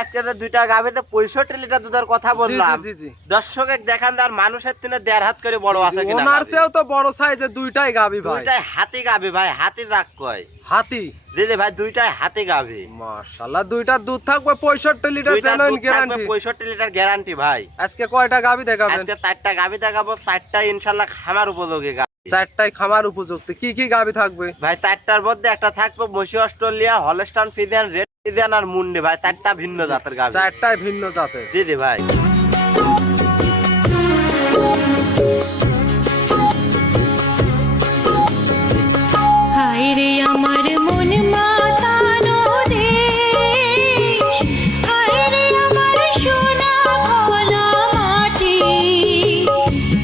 আজকে তো দুইটা গাভিতে 65 লিটার দুধের কথা বললাম। দর্শকে দেখান আর মানুষের তিনে 1.5 হাত করে বড় আছে কিনা। ওনার চেয়েও তো বড় সাইজে দুইটাই গাভি ভাই। দুইটাই হাতি গাভি ভাই, হাতি যাক কয়। হাতি? জি জি ভাই, দুইটাই হাতি গাভি। মাশাআল্লাহ, দুইটা দুধ থাকবে 65 litre genuine guarantee. 65 litre guarantee ভাই। আজকে কয়টা গাভি দেখাবেন? আজকে 4টা গাভি দেখাবো, 4টা ইনশাআল্লাহ খামার উপযোগী গাভি। 4টাই খামার উপযুক্ত। কি কি গাভি থাকবে ভাই? 4টার মধ্যে একটা থাকবে মসি Australia, Holstein Friesian, red Friesian আর মুন্ডি ভাই। 4টা ভিন্ন জাতের গাভি। 4টাই ভিন্ন জাতের। জি জি ভাই। হায় রে আমার মন মাতানো দেশ, হায় রে আমার সোনা ভোলা মাটি,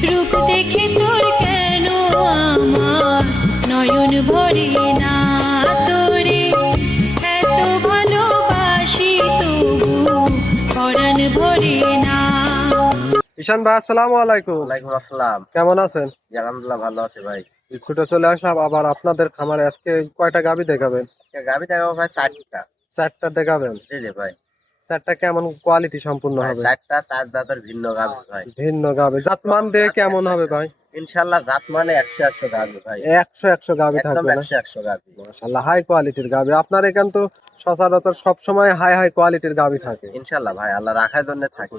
রূপ দেখে তোর কেন আমার নয়ন ভরে না, তোরে এত ভালোবাসি তবু পরাণ ভরে না। ঈশান ভাই, আসসালামু আলাইকুম। ওয়ালাইকুম আসসালাম। কেমন আছেন? আলহামদুলিল্লাহ ভালো আছি ভাই। ছুটে চলে আসলাম আবার আপনাদের খামারে। আজকে কয়টা গাভি দেখাবেন? গাভি দেখাবো ভাই 4টা। 4টা দেখাবেন? জি জি ভাই। 4টা কেমন কোয়ালিটি সম্পূর্ণ হবে? 4টা 4 জাতের ভিন্ন গাভি ভাই। ভিন্ন গাভি। জাতমান দিয়ে কেমন হবে ভাই? ইনশাআল্লাহ জাত মানে 100 গাভি ভাই। 100 গাভি থাকবে না? 100 গাভি। মাশাআল্লাহ, হাই কোয়ালিটির গাভি। আপনার এখান তো সচরাচর সব সময় হাই কোয়ালিটির গাভি থাকে। ইনশাআল্লাহ ভাই, আল্লাহ রাখার জন্য থাকি।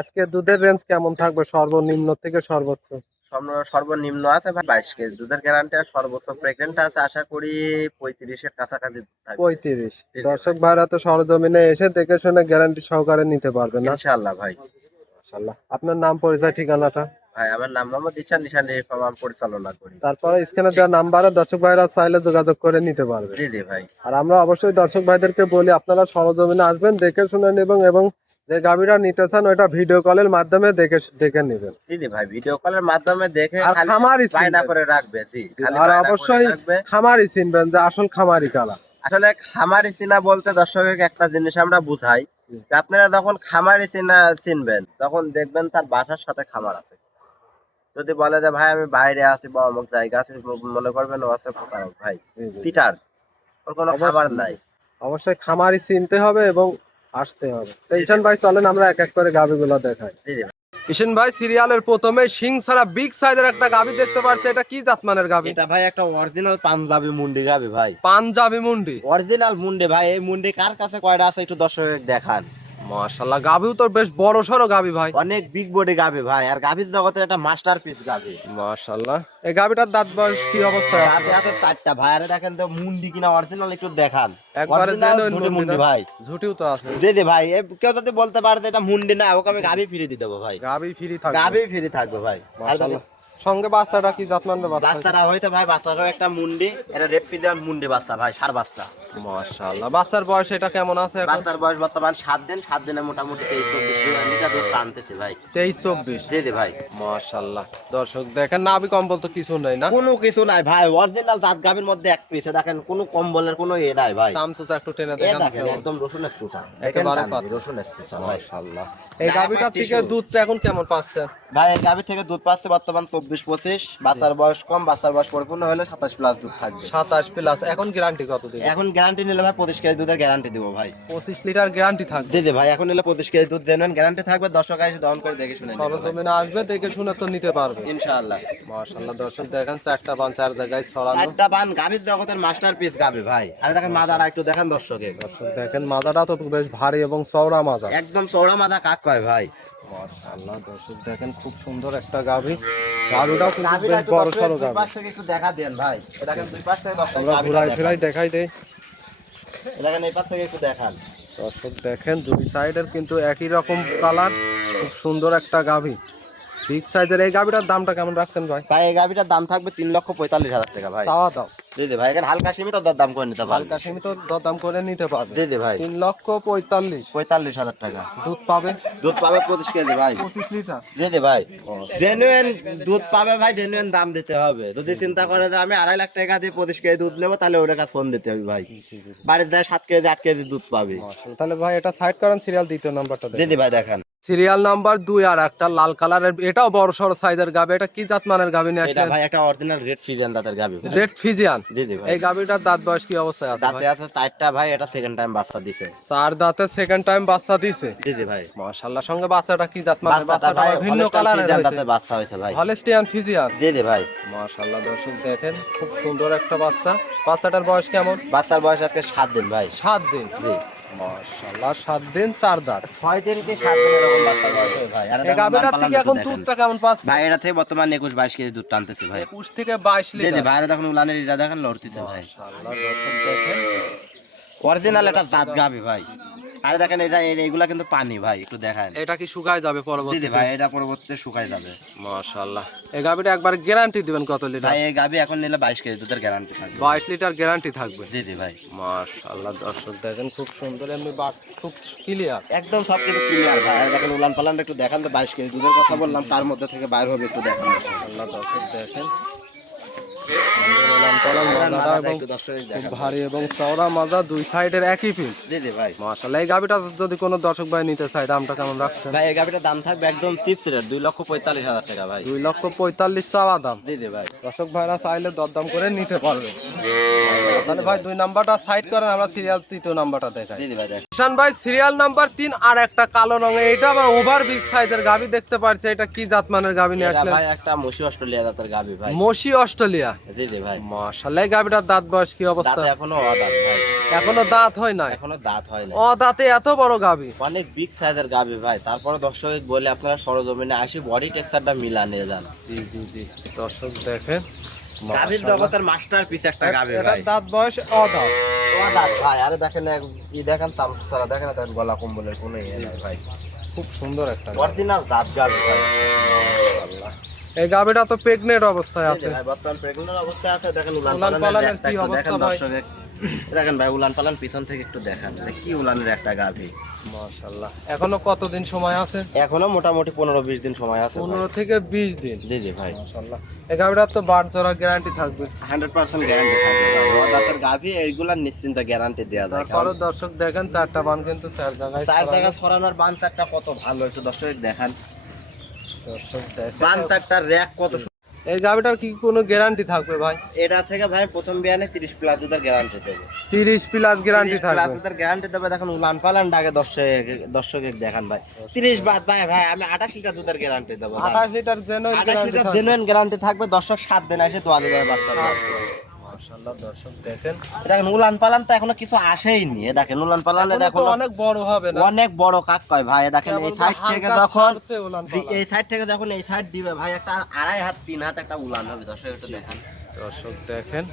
আজকে দুধের রেঞ্জ কেমন থাকবে সর্বনিম্ন থেকে সর্বোচ্চ? সর্বনিম্ন আছে ভাই 22 কেজি দুধের গ্যারান্টি, আর সর্বোচ্চ প্রেগন্যান্ট আছে আশা করি 35 এর কাছাকাছি থাকবে। 35। দর্শক ভাইরা তো সরজমিনে এসে দেখে শুনে গ্যারান্টি সহকারে নিতে পারবেন না? ইনশাআল্লাহ ভাই। মাশাআল্লাহ। আপনার নাম, পরিচয়, ঠিকানাটা? ভাই আমার নাম মোহাম্মদ ঈশান, নিশান ফার্ম পরিচালনা করি। তারপরে স্ক্রিনে দেওয়া নাম্বারে দর্শক ভাইরা চাইলে যোগাযোগ করে নিতে পারবে। জি জি ভাই। আর আমরা অবশ্যই দর্শক ভাইদেরকে বলি আপনারা সরজমিনে আসবেন, দেখে শুনে নেবেন এবং যে গাভিটা নিতে চান ওইটা ভিডিও কলের মাধ্যমে দেখে নেবেন। জি জি ভাই, ভিডিও কলের মাধ্যমে দেখে আর খামারি বায়না করে রাখবে। জি, খালি আর বায়না করে অবশ্যই রাখবে। খামারি চিনবেন যে আসল খামারি কারা। আসলে খামারি চিনা বলতে দর্শককে একটা জিনিস আমরা বুঝাই, যে আপনারা যখন খামারি চিনবেন তখন দেখবেন তার বাসার সাথে খামার আছে। যদি বলে যে ভাই আমি বাইরে আছি বা অমুক জায়গা আছে, মনে করবেন ও আছে প্রতারক ভাই, চিটার, ওর কোনো খামার নাই। অবশ্যই খামারি চিনতে হবে এবং আসতে হবে। তো ঈশান ভাই চলেন আমরা এক এক করে গাভিগুলো দেখাই। জি জি। ঈশান ভাই, সিরিয়ালের প্রথমে সিং ছাড়া বিগ সাইজের একটা গাভি দেখতে পাচ্ছি। এটা কি জাতমানের গাভি? এটা ভাই একটা অরিজিনাল পাঞ্জাবি মুন্ডি গাভি ভাই। পাঞ্জাবি মুন্ডি? অরিজিনাল মুন্ডি ভাই। এই মুন্ডি কার কাছে কয়টা আছে একটু দর্শক দেখান। মাশাআল্লাহ, গাভিও তো বেশ বড় সড়ো গাভি ভাই। অনেক বিগ বডি গাভি ভাই, আর গাভির জগতের একটা মাস্টারপিস গাভি। মাশাআল্লাহ। এই গাভিটার দাঁত বয়স কি অবস্থায় আছে? দাঁতে আছে 4টা ভাই। আরে দেখেন তো মুন্ডি কিনা অরিজিনাল একটু দেখান। একবারে Original জেনুইন মুন্ডি ভাই। ঝুটিও তো আছে। জি জি ভাই, কেউ যদি বলতে পারে যে এটা মুন্ডি না, ওকে আমি গাভি ফ্রি দিয়ে দেবো ভাই। গাভি ফ্রি থাকবে? গাভি ফ্রি থাকবে ভাই। আর মাশাআল্লাহ। সঙ্গে বাচ্চাটা কি জাতমানের বাচ্চা? বাচ্চাটা হইছে ভাই, বাচ্চাটাও একটা মুন্ডি, এটা রেড ফিজিয়ান মুন্ডি বাচ্চা ভাই, সার বাচ্চা। মাশাআল্লাহ। বাচ্চার বয়স এটা কেমন আছে এখন? বাচ্চার বয়স বর্তমান 7 দিন। 7 দিনে মোটামুটি 23-24 লিটার দুধ টানতেছে ভাই। 23-24? জি জি ভাই। মাশাআল্লাহ। দর্শক দেখেন, নাভি কম্বল তো কিছু নাই না? কোনো কিছু নাই ভাই, অরিজিনাল জাত গাভির মধ্যে এক পিছে দেখেন, কোনো কম্বলের কোনো এ নাই ভাই। চামচুচা একটু টেনে এ দেখেন। দেখেন একদম রসুনের চুষা, একেবারে দেখেন পাতলা। রসুনের চুষা ভাই। মাশাআল্লাহ। এই গাভিটা থেকে দুধ এখন কেমন পাচ্ছেন ভাই? এই গাভি থেকে দুধ পাচ্ছে বর্তমান 24-25। বাচ্চার বয়স কম, বাচ্চার বয়স পরিপূর্ণ হলে 27 প্লাস দুধ থাকবে। 27 প্লাস। এখন গ্যারান্টি কত দিন? এখন গ্যারান্টি নিলে ভাই 25 কেজি দুধের গ্যারান্টি দিব ভাই। 25 লিটার গ্যারান্টি থাকবে? জি জি ভাই, এখন নিলে 25 কেজি দুধ জেনুইন গ্যারান্টি থাকবে। দর্শক এসে দহন করে দেখে শুনে নেবে ভাই। সরজমিনে আসবে, দেখে শুনে তো নিতে পারবে ইনশাআল্লাহ। মাশাআল্লাহ। দর্শক দেখেন 4টা বান 4 জায়গায় ছড়ানো। 4টা বান গাভির জগতের মাস্টারপিস গাভি ভাই। আরে দেখেন মাদাটা একটু দেখেন দর্শকে। দর্শক দেখেন মাজাটা তো বেশ ভারী এবং চওড়া মাজা। একদম চওড়া মাদা কাক কয় ভাই। মাশাআল্লাহ। দর্শক দেখেন খুব সুন্দর একটা গাভি। গাভিটাও কিন্তু গাভিটা বেশ একটু বড় দর্শক সড়ো দুই গাভি। পাশ থেকে একটু দেখা দেন ভাই। এ দেখেন দুই পাশ থেকে দর্শক আমরা গাভিটা ঘুরাই দেখান। ফিরাই দেখাই দেই। এ দেখেন এই পাশ থেকে একটু দেখান। দর্শক দেখেন দুই সাইডের কিন্তু একই রকম কালার। খুব সুন্দর একটা গাভি, বিগ সাইজের। এই গাভিটার দামটা কেমন রাখছেন ভাই? ভাই এই গাভিটার দাম থাকবে 3,45,000 টাকা ভাই। চাওয়া দাও? জি জি ভাই, এখানে হালকা সীমিত দাম করে নিতে পারবেন। হালকা সীমিত দরদাম করে নিতে পারবে? জি জি ভাই। 3,45,000। 45,000 টাকা দুধ পাবে? দুধ পাবে 25 কেজি ভাই। 25 লিটার? জি জি ভাই, জেনুইন দুধ পাবে ভাই, জেনুইন দাম দিতে হবে। যদি চিন্তা করে যে আমি 2.5 লাখ টাকা দিয়ে 25 কেজি দুধ নেবো, তাহলে ওর কাছে ফোন দিতে হবে ভাই। বাড়ির যায় 7 কেজি 8 কেজি দুধ পাবে। তাহলে ভাই এটা সাইড করেন, সিরিয়াল দ্বিতীয় নাম্বারটা জি দেন। জি ভাই দেখান। সিরিয়াল নাম্বার 2 আর একটা লাল কালারের, এটাও বড় সড় সাইজের গাবি। এটা কি জাত মানের গাবি নিয়ে এটা আসলেন? ভাই একটা অরিজিনাল রেড ফিজিয়ান দাঁতের গাবি। Red Friesian. জি জি ভাই। এই গাবিটার দাঁত বয়স কি অবস্থায় আছে দাঁতে ভাই? আছে 4টা ভাই, এটা সেকেন্ড টাইম বাচ্চা দিছে। 4 দাঁতে সেকেন্ড টাইম বাচ্চা দিছে। জি জি ভাই। মাশাআল্লাহ। সঙ্গে বাচ্চাটা কি জাত মানের? বাচ্চাটা বাচ্চাটা ভাই ভিন্ন হলস্টাইন কালারের ফিজিয়ান হয়েছে। দাঁতের বাচ্চা হয়েছে ভাই। Holstein Friesian. জি জি ভাই। মাশাআল্লাহ দর্শক দেখেন খুব সুন্দর একটা বাচ্চা। বাচ্চাটার বয়স কেমন? বাচ্চার বয়স আজকে 7 দিন ভাই। 7 দিন। জি। মাশাআল্লাহ 7 দিন 4 দাঁত। 6 দিন কি 7 দিন এরকম বাচ্চা বয়স হয় ভাই। আর এই গাবিটার থেকে এখন দুধটা কেমন পাচ্ছে? ভাই এটা থেকে বর্তমানে 21-22 কেজি দুধ টানতেছে ভাই। 21 থেকে 22 জি জি লিটার। ভাই, দেখুন উলানের ইরা দেখেন লড়তেছে ভাই। মাশাআল্লাহ দর্শক দেখেন অরিজিনাল একটা জাত গাবি ভাই। আরে দেখেন এটা এইগুলা কিন্তু পানি ভাই, একটু দেখান। এটা কি শুকায় যাবে জি জি পরবর্তীতে? ভাই, এটা পরবর্তীতে শুকায় যাবে। মাশাআল্লাহ। এই গাবিটা একবার গ্যারান্টি দিবেন কত লিটার? ভাই এই গাবি এখন নিলে 22 কেজি দুধের গ্যারান্টি থাকবে। 22 লিটার গ্যারান্টি থাকবে। জি জি ভাই। মাশাআল্লাহ দর্শক দেখেন খুব সুন্দর, এমনি বাট খুব ক্লিয়ার। একদম সব কিছু ক্লিয়ার ভাই। আর দেখেন উলান পালানটা একটু দেখান তো, 22 কেজি দুধের কথা বললাম, তার মধ্যে থেকে বাইর হবে, একটু দেখান দর্শক। আল্লাহ দর্শক দেখেন সুন্দর ওলান পালান, মাজাটা এবং একটু দর্শক খুব দেখান। ভারী এবং চওড়া মাজা, দুই সাইডের একই পিস। জি জি ভাই। মাশাআল্লাহ। এই গাবিটা যদি কোনো দর্শক ভাই নিতে চায় দামটা কেমন রাখছেন? ভাই এই গাবিটার দাম থাকবে একদম চিপস রেট 2,45,000 টাকা ভাই। 2,45,000 চাওয়া দাম। জি জি ভাই। দর্শক ভাইরা চাইলে দরদাম করে নিতে পারবে। তাহলে ভাই 2 নাম্বারটা সাইড করেন, আমরা সিরিয়াল 3 নাম্বারটা দেখাই। জি জি ভাই দেখ। ঈশান ভাই সিরিয়াল নাম্বার 3 আর একটা কালো রঙের, এটা আবার ওভার বিগ সাইজের গাবি দেখতে পাচ্ছি। এটা কি জাত মানের গাবি নিয়ে এটা আসলেন? ভাই একটা মশি অস্ট্রেলিয়া দাঁতের গাবি ভাই। মশি অস্ট্রেলিয়া। জি জি ভাই। মাশাআল্লাহ। এই গাবিটার দাঁত বয়স কি অবস্থা? দাঁতে এখনো অদাঁত ভাই। এখনো দাঁত হয় নাই। এখনো দাঁত হয় না। ও দাঁতে এত বড় গাবি। অনেক বিগ সাইজের গাবি ভাই। তারপরে দর্শক বলে আপনারা সরজমিনে আসি বডি টেক্সচারটা মিলা নিয়ে যান। জি জি জি দর্শক দেখেন গাবির জগতের মাস্টারপিস একটা গাবি এটার ভাই। দাঁত বয়স অদাঁত। অদাঁত ভাই। আরে দেখেন কি দেখেন চামচারা দেখেন, দেখেন গলা কম্বলের কোনো ইয়ে নাই ভাই। খুব সুন্দর একটা গাবি। অরিজিনাল জাত গাবি ভাই। মাশাআল্লাহ। এই গাবিটা তো প্রেগনেন্ট অবস্থায় এই আছে। যে ভাই বর্তমান প্রেগন্যান্ট অবস্থায় আছে। দেখেন উলান উলান পালানের পালানের কি কি অবস্থা দেখেন ভাই? দর্শক। দেখেন ভাই উলান পালান পিছন থেকে একটু দেখান, কি উলানের একটা গাভী। মাশাআল্লাহ। এখনো কতদিন সময় আছে? এখনো মোটামুটি 15-20 দিন সময় আছে ভাই। 15 থেকে 20 দিন। জি জি ভাই। মাশাআল্লাহ। এই গাবিটার তো বাট জোড়া গ্যারান্টি থাকবে। 100% গ্যারান্টি থাকবে ভাই। নয় দাঁতের গাভী এইগুলা নিশ্চিন্তে গ্যারান্টি দেওয়া যায়। তারপরও দর্শক দেখেন 4টা বান কিন্তু 4 জায়গায় চার ছড়ানো। জায়গা ছড়ানোর বান চারটা কত ভালো, একটু দর্শক দেখান দর্শক দেখেন বান চারটার র‍্যাক কত। এই গাবিটার কি কোনো গ্যারান্টি থাকবে ভাই? এটা থেকে ভাই প্রথম বিয়ানে 30 প্লাস দুধের গ্যারান্টি দেবে। 30 প্লাস গ্যারান্টি 30 প্লাস থাকবে। দুধের গ্যারান্টি দেবে। দেখুন উলান পালান ডাকে দর্শক দেখান ভাই। 30 বাদ ভাই ভাই আমি 28 লিটার দুধের গ্যারান্টি দেবো। 28 লিটার জেনুইন 28 গ্যারান্টি লিটার থাকবে। জেনুইন গ্যারান্টি থাকবে। দর্শক 7 দিন এসে দোয়া দিবে বাচ্চা। মাশাআল্লাহ দর্শক দেখেন দেখেন উলান পালান তো এখনো কিছু আসেইনি। দেখেন উলান পালান এখনো তো এখন অনেক বড় হবে না? অনেক বড় কাক কয় ভাই। দেখেন এই কেবল সাইড থেকে হালকা যখন ছাড়ছে উলান পালান। এই সাইড থেকে যখন এই সাইড দিবে ভাই একটা 2.5 হাত 3 হাত একটা উলান হবে। দর্শক একটু দেখেন। দর্শক দেখেন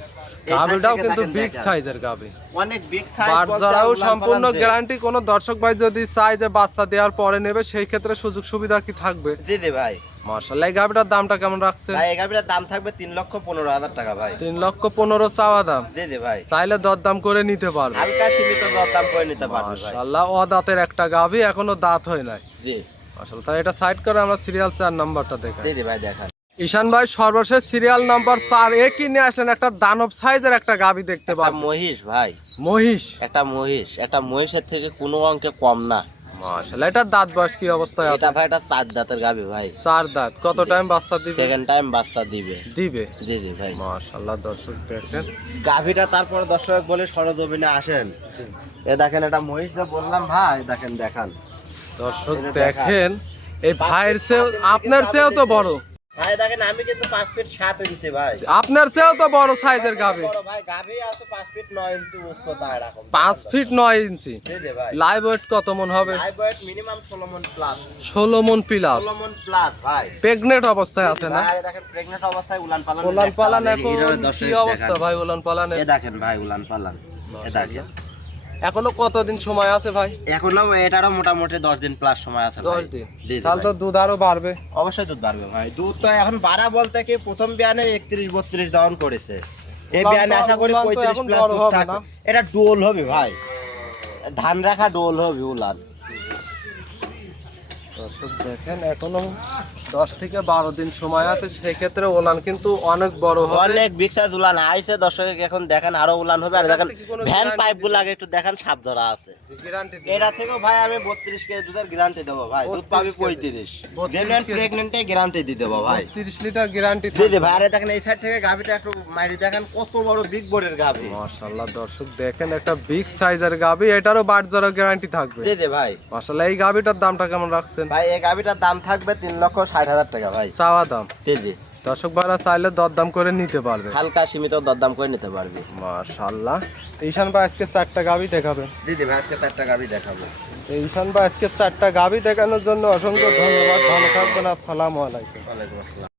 এই গাবিটাও সাইড থেকে কিন্তু দেখেন, বিগ দেখেন। সাইজের গাবি। অনেক বিগ সাইজ। বাট জরাও সম্পূর্ণ গ্যারান্টি। কোন দর্শক ভাই যদি চায় যে বাচ্চা দেওয়ার পরে নেবে সেই ক্ষেত্রে সুযোগ সুবিধা কি থাকবে? জি জি ভাই। মাশাআল্লাহ। এই গাবিটার দামটা কেমন রাখছে? ভাই এই গাবিটার দাম থাকবে 3,15,000 টাকা ভাই। 3,15,000 চাওয়া দাম। জি জি ভাই। চাইলে দরদাম করে নিতে পারবে। হালকা সীমিত দাম করে নিতে পারবে ভাই। মাশাআল্লাহ। ও দাঁতের একটা গাবি, এখনো দাঁত হয় নাই। জি মাশাআল্লাহ। তাই এটা সাইড করে আমরা সিরিয়াল 4 নাম্বারটা দেখাই। জি জি ভাই দেখান। ঈশান ভাই সর্বশেষ সিরিয়াল নাম্বার 4 এ কি নিয়ে আসলেন? একটা দানব সাইজের একটা গাবি দেখতে একটা পাচ্ছি। মহিষ ভাই। মহিষ। একটা মহিষের থেকে কোনো অঙ্কে কম না। মাশাআল্লাহ। এটা দাঁত বয়স কি অবস্থায় আছে? এটা ভাই এটা 4 দাঁতের গাবি ভাই। 4 দাঁত। কত টাইম বাচ্চা দিবে? সেকেন্ড টাইম বাচ্চা দিবে। দিবে। জি জি ভাই। মাশাআল্লাহ দর্শক দেখেন গাভিটা তারপরে দর্শক বলে সরজমিনে আসেন। এ দেখেন এটা মহিষ যে বললাম ভাই। দেখেন দেখান দর্শক এই যে দেখেন এই ভাইয়ের চেয়েও আপনার চেয়েও তো বড়। ভাই দেখেন আমি কিন্তু 5 ফিট 7 ইঞ্চি ভাই। আপনার চেয়েও তো বড় সাইজের গাবি। বড় ভাই গাভি আছে 5 ফিট 9 ইঞ্চি উচ্চতা এরকম। 5 ফিট 9 ইঞ্চি। জি জি ভাই। লাইভ ওয়েট কত মন হবে? লাইভ ওয়েট মিনিমাম 16 মণ প্লাস। 16 মন প্লাস। 16 মণ প্লাস ভাই। প্রেগনেন্ট অবস্থায় আছে না? ভাই দেখেন প্রেগন্যান্ট অবস্থায় উলান পালান। উলান পালান এখন কি অবস্থা ভাই উলান পালানের? এ দেখেন ভাই উলান পালান। এ দেখেন এখনো কতদিন সময় আছে ভাই? এখনো এটারও মোটামুটি 10 দিন প্লাস সময় আছে ভাই। 10 দিন। জি জি তাহলে তো ভাই। দুধ আরো বাড়বে। অবশ্যই দুধ বাড়বে ভাই। দুধ তো এখন বাড়া বলতে কি প্রথম বিয়ানে 31-32 ডাউন করেছে। এই উলান বিয়ানে আশা করি উলান তো 35 এখন প্লাস বড় দুধ হবে থাকবে। না? এটা ডোল হবে ভাই। ধান রাখা ডোল হবে উলান। দর্শক দেখেন এখনো 10 থেকে 12 দিন সময় আছে, সেক্ষেত্রে ওলান কিন্তু অনেক বড় হবে। অনেক বিগ সাইজ উলান আইছে দর্শক, এখন দেখেন আরো উলান হবে। আর দেখেন থেকে কোনো ভ্যান guarantee পাইপ গুলো আগে একটু দেখেন, সাপ ধরা আছে। গ্যারান্টি এটা থেকেও ভাই আমি 32 কেজি দুধের গ্যারান্টি দেবো ভাই, দুধ পাবি 35। 32 জেনুইন প্রেগন্যান্টে গ্যারান্টি দিয়ে দেবো ভাই। 30 লিটার গ্যারান্টি জি জি ভাই। আরে দেখেন এই সাইড থেকে গাভিটা একটু মাইরি দেখেন, কত বড় বিগ বোর্ডের গাভি। মাশাআল্লাহ দর্শক দেখেন একটা বিগ সাইজের গাবি, এটারও বাট জরা গ্যারান্টি থাকবে। জি জি ভাই। মাশাআল্লাহ এই গাবিটার দামটা কেমন রাখছেন? ভাই এই গাভিটার দাম থাকবে 3,60,000 টাকা ভাই, চাওয়া দাম। জি জি। দর্শক ভাইরা চাইলে দরদাম করে নিতে পারবে। হালকা সীমিত দরদাম করে নিতে পারবি। মাশাআল্লাহ। ঈশান ভাই আজকে 4টা গাবি দেখাবে। জি জি ভাই, আজকে 4টা গাভি দেখাবো। ঈশান ভাই আজকে 4টা গাবি দেখানোর জন্য অসংখ্য ধন্যবাদ। ভালো থাকবেন, আসসালামু আলাইকুম। ওয়ালাইকুম আসসালাম।